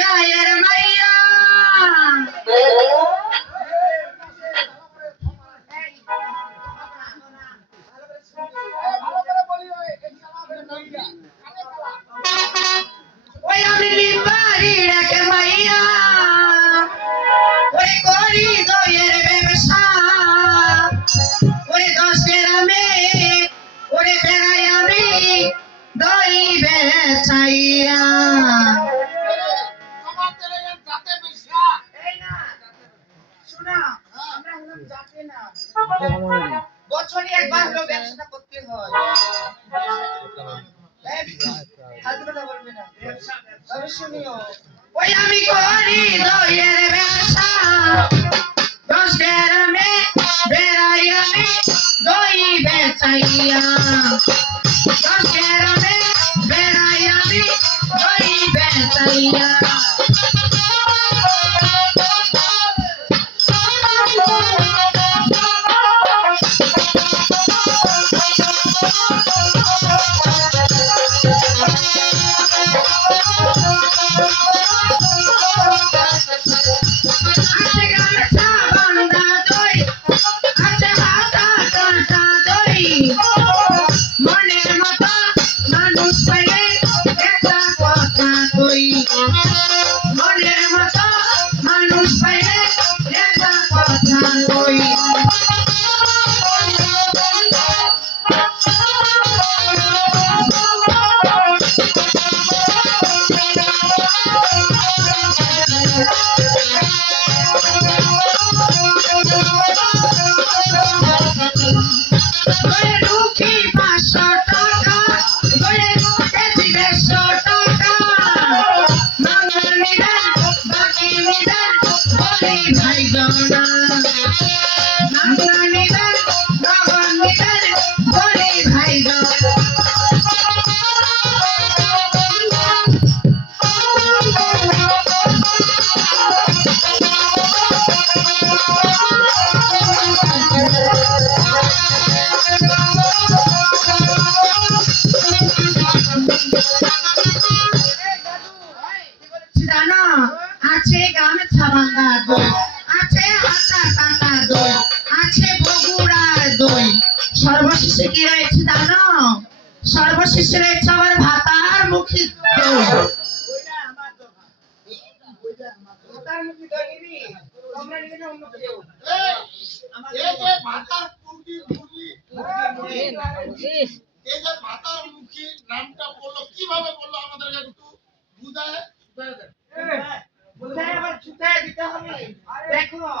রায়ের মাইয়া ওই আমি লিপারির এক মাইয়া? বছরে একবার হলেও ব্যবসাটা করতে হয়। ওই আমি করি দইয়ের ব্যবসা। দশ গ্রামে বেড়াই আমি, দই বেচাইয়া। দশ গ্রামে বেড়াই আমি, দই বেচাইয়া। Spike. জানো? আছে গামছা বান্ধা দই, আছে হাতা কাটা দই, আছে বগুড়ার দই। সর্বশেষে কি রয়েছে জানো? সর্বশেষে রয়েছে আমার ভাতার মুখী দই। কীভাবে বলল আমাদের বুঝায়? দিতে হবে। দেখো।